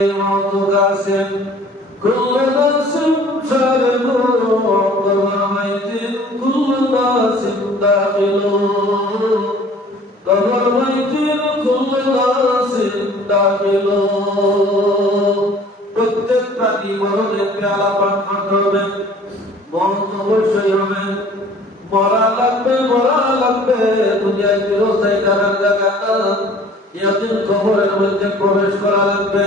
قاسم كل ناس شاركوا قبر بيت كل ناس داخلوا قبر بيت كل ناس داخلوا প্রত্যেক প্রাণী মরণের পেয়ালা পান করতে হবে মরণ অবশ্যই হবে মরা লাগবে দুনিয়ায় চিরস্থায়ী থাকার জায়গা না ইয়াদিন কবরের মধ্যে প্রবেশ করা লাগবে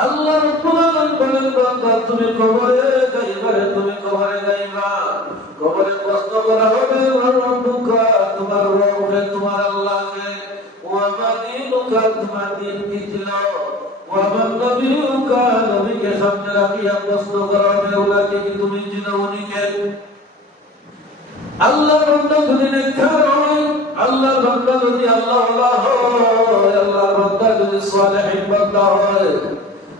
আল্লাহ রাব্বুল আলামিন বলেন বান্দা তুমি কবরে যাইবা কবরে প্রশ্ন করা হবে রব্বুকা তোমার রব তোমার আল্লাহকে ওয়া মাদিনুকা তোমার দিন কি ছিল ওয়া নবিয়ুকা নবীকে সামনে রাখিয়া প্রশ্ন করা হবে ওলাকে কি তুমি চিনো উনিকে আল্লাহর বান্দা যদি নেককার হয় আল্লাহর বান্দা যদি আল্লাহওয়ালা হয় আল্লাহর বান্দা যদি সালেহিন বান্দা হয়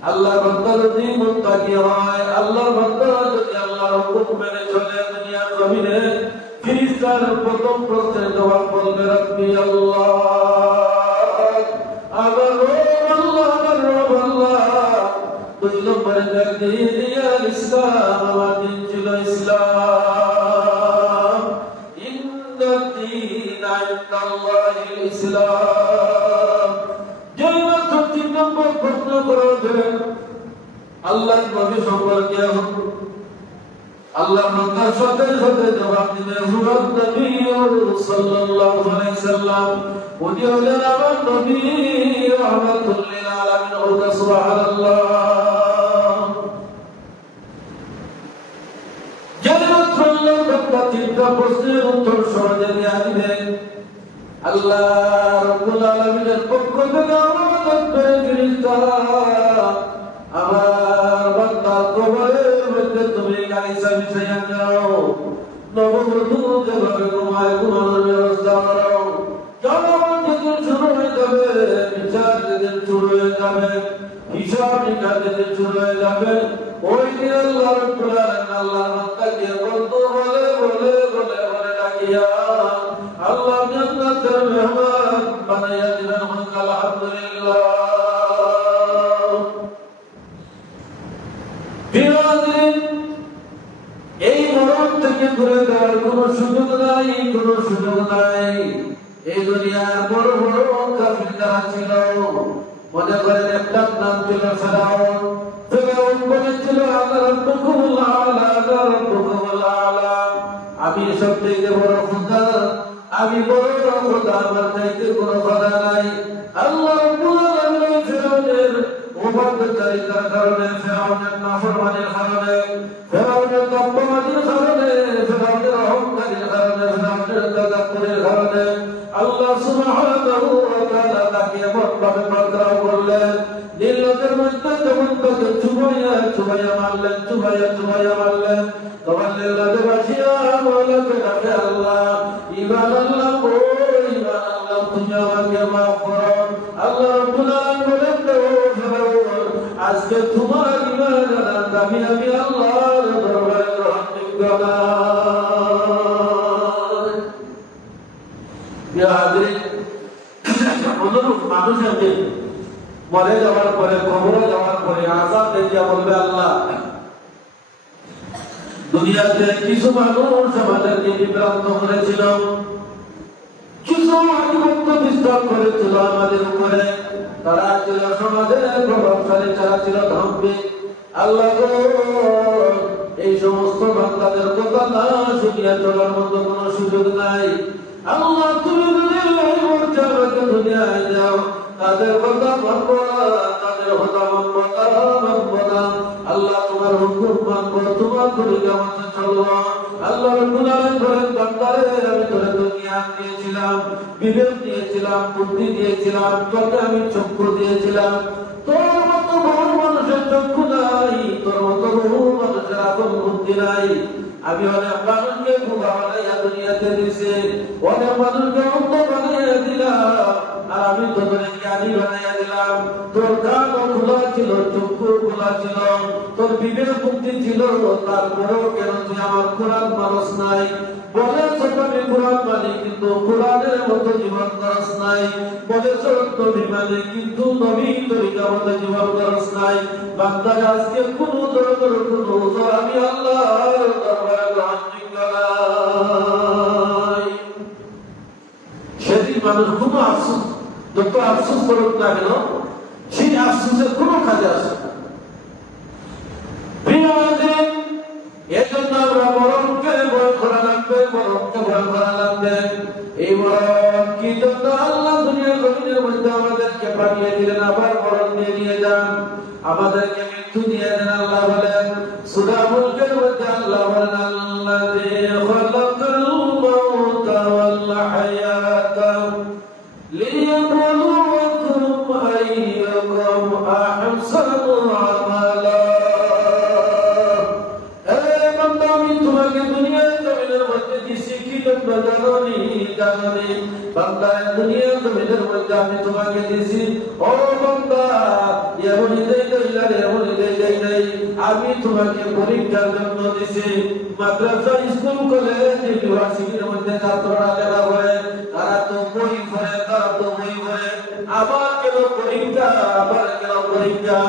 আল্লাহর বান্দা যদি মুত্তাকি হয় আল্লাহর বান্দা যদি আল্লাহর হুকুম মেনে চলে দুনিয়ার জমিনে ফেরেশতার প্রথম প্রশ্নের জবাব বলবে রব্বি আল্লাহ আমার রব আল্লাহ দুই নম্বরে দিন ইসলাম আমার দিন ছিল ইসলাম ইন্নাদ-দীন ইনদাল্লাহিল ইসলাম যেমাত্র তিন নম্বর প্রশ্ন করবেন আল্লাহর নবী সম্পর্কে আল্লাহর বান্দার সাথে সাথে জবাব দিবে হুয়ান নবী সাল্লাল্লাহু আলাইহি সাল্লাম উনি হলেন আমার নবী রাহমাতুল লিল আলামিন ও সুবহানাল্লাহ যেমাত্র আল্লাহর বান্দা তিনটা প্রশ্নের উত্তর সহজে দিয়ে দিবেন আল্লাহ রাব্বুল আলামিনের পক্ষ থেকে আমাদের ফেরেশতারা আমার বান্দার কবরের মধ্যে তুমি গাইসা বিছাইয়া দাও নববধূ যেভাবে ঘুমায় ঘুমানোর ব্যবস্থা করো জনগণ যেদিন শুরু হয়ে যাবে বিচার যেদিন শুরু হয়ে যাবে হিসাব নিকাশ যেদিন শুরু হয়ে যাবে ওই দিন আল্লাহ রাব্বুল আলামিন আল্লাহর বান্দাকে বন্ধু বলে ডাকিয়া আল্লাহ জান্নাতের মেহমান বানাইয়া দিবেন আলহামদুলিল্লাহ বিরাদিন এই মরণ থেকে দূরে যাওয়ার কোনো সুযোগ নাই এই দুনিয়ার বড় কাফির যারা ছিল মনে করেন একটা নাম ছিল ফেরাউন বলেছিল আল্লাহ রাব্বুকুল আলা আমি সবথেকে বড় খোদা আমি বড় খোদা আমার চাইতে কোনো খোদা নাই আল্লাহ রাব্বুল আলামিন ফেরাউনের অবাধ্যচারিতার কারণে ফেরাউনের নাফরমানির কারণে ফেরাউনের দম্ভমানির কারণে ফেরাউনের অহংকারের কারণে ফেরাউনের তাকাব্বুরের কারণে আল্লাহ সুবহানাহু ওয়া তাআলা তাকে এমনভাবে পাকড়াও করলেন নীলনদের মধ্যে যেমন তাকে চুবাইয়া মারলেন তোমার নীলনদে বাসিয়া বলতে ডাকে আল্লাহ ঈমান আল্লাহ তুমি আমাকে মাফ করো আল্লাহ রাব্বুল আলামিন বলেন আজকে তোমার ঈমান দামি আমি আল্লাহর দরবারে গ্রহণযোগ্য না মানুষকে মরে যাওয়ার পরে কবরে যাওয়ার পরে আযাব দেখিয়া বলবে আল্লাহ দুনিয়াতে কিছু মানুষ আমাদেরকে বিভ্রান্ত করেছিল কিছু আধিপত্য বিস্তার করেছিল আমাদের উপরে তারা ছিল সমাজের প্রভাবশালী তারা ছিল ধার্মিক আল্লাহ এই সমস্ত বান্দাদের কথা না শুনিয়া চলার মতো কোনো সুযোগ নাই আল্লাহ তুমি যদি আমাকে দুনিয়ায় যাও তাদের কথা মানবো না তাদের কথা মানবো না আল্লাহ তোমার হুকুম মানবো তোমার তরিকা মতো চলবো আল্লাহ রাব্বুল আলামিন বলেন বান্দারে আমি তোরে জ্ঞান দিয়েছিলাম বিবেক দিয়েছিলাম বুদ্ধি দিয়েছিলাম তোকে আমি চক্ষু দিয়েছিলাম তোর মতো বহু মানুষের চক্ষু নাই তোর মতো বহু মানুষের আপন বুদ্ধি নাই আমি অনেক মানুষকে বোকা বানাইয়া দুনিয়াতে দিয়েছি অনেক মানুষকে অন্ধ বানাইয়া দিলাম আর আমি তোদের জ্ঞানী বানাইয়া দিলাম। তোর কান খোলা ছিল, চক্ষু খোলা ছিল, তোর বিবেক বুদ্ধি ছিল, তারপরেও কেন তুই আমার কোরআন মানুষ নাই? বলেছ তুমি কোরআন মানি, কিন্তু কোরআনের মতো জীবন করস নাই। বলেছ নবী মানি, কিন্তু নবী তরিকা মতো জীবন করস নাই। বান্দা আজকে কোন ধরনের কোন উজর আমি আল্লাহর দরবারে গ্রহণযোগ্য নাই। সেদিন মানুষ কোনো আফসোস, যত আফসোস করুক না কেন, সেই আফসোসের কোনো কাজে আসে না। এজন্য আমরা মরণকে ভয় করা লাগবে, মরণকে ভয় করা লাগবে। এই মরণ কি জন্য আল্লাহ দুনিয়ার জমিনের মধ্যে আমাদেরকে পাঠিয়ে দিলেন, আবার মরণ নিয়ে যান, আমাদেরকে মৃত্যু দিয়ে দেন। আল্লাহ বলেন সূরা মুলকের মধ্যে, আল্লাহ বলেন আল্লাযী খালাকাল মাউতা ওয়াল হায়াতা লিয়াবলুয়াকুম আইয়ুকুম আহসানু আমালা। তোমাকে দুনিয়ার জমিনের মধ্যে দিছি কি জন্য জানোনি? জানোনি বান্দা, দুনিয়ার জমিনের মধ্যে আমি তোমাকে দিছি, ও বান্দা, এমনই দেই নাই, এমনই দেই নাই, আমি তোমাকে পরীক্ষার জন্য দিছি। মাদ্রাসা, স্কুল, কলেজ, ইউনিভার্সিটির মধ্যে ছাত্ররা যারা হয়, তারা তো বই পড়ে, তারা তো বই পড়ে, আবার কেন পরীক্ষা, আবার কেন পরীক্ষা?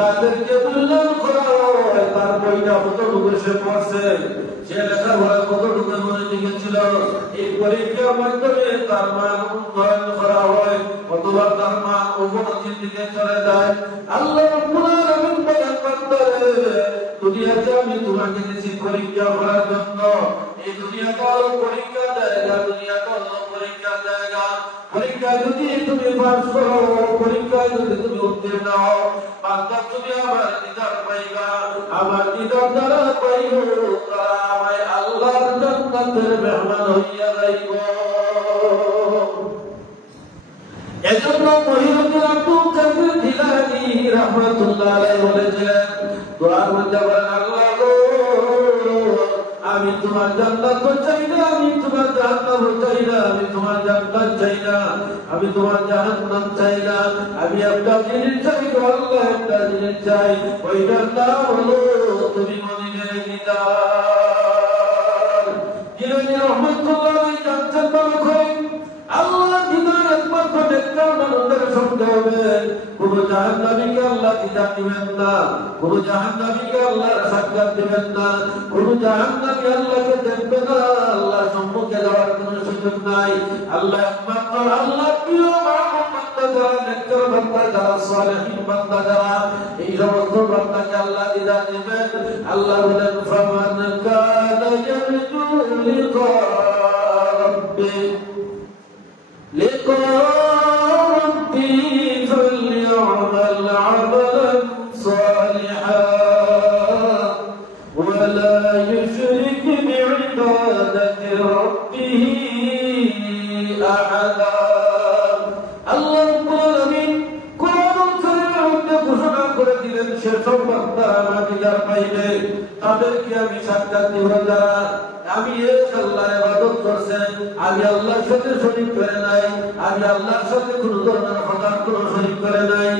তাদেরকে মূল্যায়ন করা হয় তার বইটা কতটুকু সে পড়ছে, সে লেখাপড়া কতটুকু মনে লিখেছিল। এই পরীক্ষার মাধ্যমে তার মান উন্নয়ন করা হয়, অথবা তার মান অবনতির দিকে চলে যায়। আল্লাহ রাব্বুল আলামিন বলেন, বান্দারে, দুনিয়াতে আমি তোমাকে দিয়েছি পরীক্ষা করার জন্য। এই দুনিয়াটা হলো পরীক্ষার জায়গা, দুনিয়াটা হলো পরীক্ষার জায়গা। পরীক্ষায় যদি তুমি পাস করো, পরীক্ষায় যদি তুমি উত্তীর্ণ হও, বান্দা তুমি আমার দিদার পাইবা, আমার দিদার দ্বারা পাইব, তারা আমায় আল্লাহর জান্নাতের মেহমান হইয়া যাইব। এজন্য মহিউদ্দিন আব্দুল কাদের জিলানী রাহমাতুল্লাহ আলাইহি বলেছিলেন, দোয়ার মধ্যে বলেন, আল্লাহ গো, আমি তোমার জান্নাত চাই না, আমি তোমার জাহান্নাম চাই না, আমি তোমার জান্নাত চাই না, আমি তোমার জাহান্নাম চাই না, আমি একটা জিনিস চাই, আল্লাহ একটা জিনিস চাই, ওইটার নাম হলো তুমি মদিনার দিদার। জিলানী রাহমাতুল্লাহ আলাইহি জানতেন না, আল্লাহ দিদার একমাত্র নেককার মানুষদের সঙ্গে হবে। কোন জাহান্নামীকে আল্লাহ দিদার দিবেন না, কোন জাহান্নামীকে আল্লাহর সাক্ষাৎ দিবেন না, কোন জাহান্নামী আল্লাহকে দেখবে না, আল্লাহর সম্মুখে যাওয়ার কোন সুযোগ নাই। আল্লাহ একমাত্র আল্লাহ প্রিয় বান্দা যারা, নেককার বান্দা যারা, সালেহীন বান্দা যারা, এই সমস্ত বান্দাকে আল্লাহ দিদার দিবেন। আল্লাহ বলেন, ফামান কানা ইয়ারজু লিকা রাব্বি فليعمل عملا صالحا ولا يشرك بعبادة ربه أحدا। আল্লাহ রাব্বুল আলামিন কোরআনুল কারীমের মধ্যে ঘোষণা করে দিলেন, সেসব বান্দা আমার দিদার পাইবে, তাদেরকে আমি সাক্ষাৎ দিব যারা আমি আল্লাহর ইবাদত করছে, আমি আল্লাহর সাথে শরীক করে নাই, আমি আল্লাহর সাথে কোন ধরনের কথা কোন শরীক করে নাই।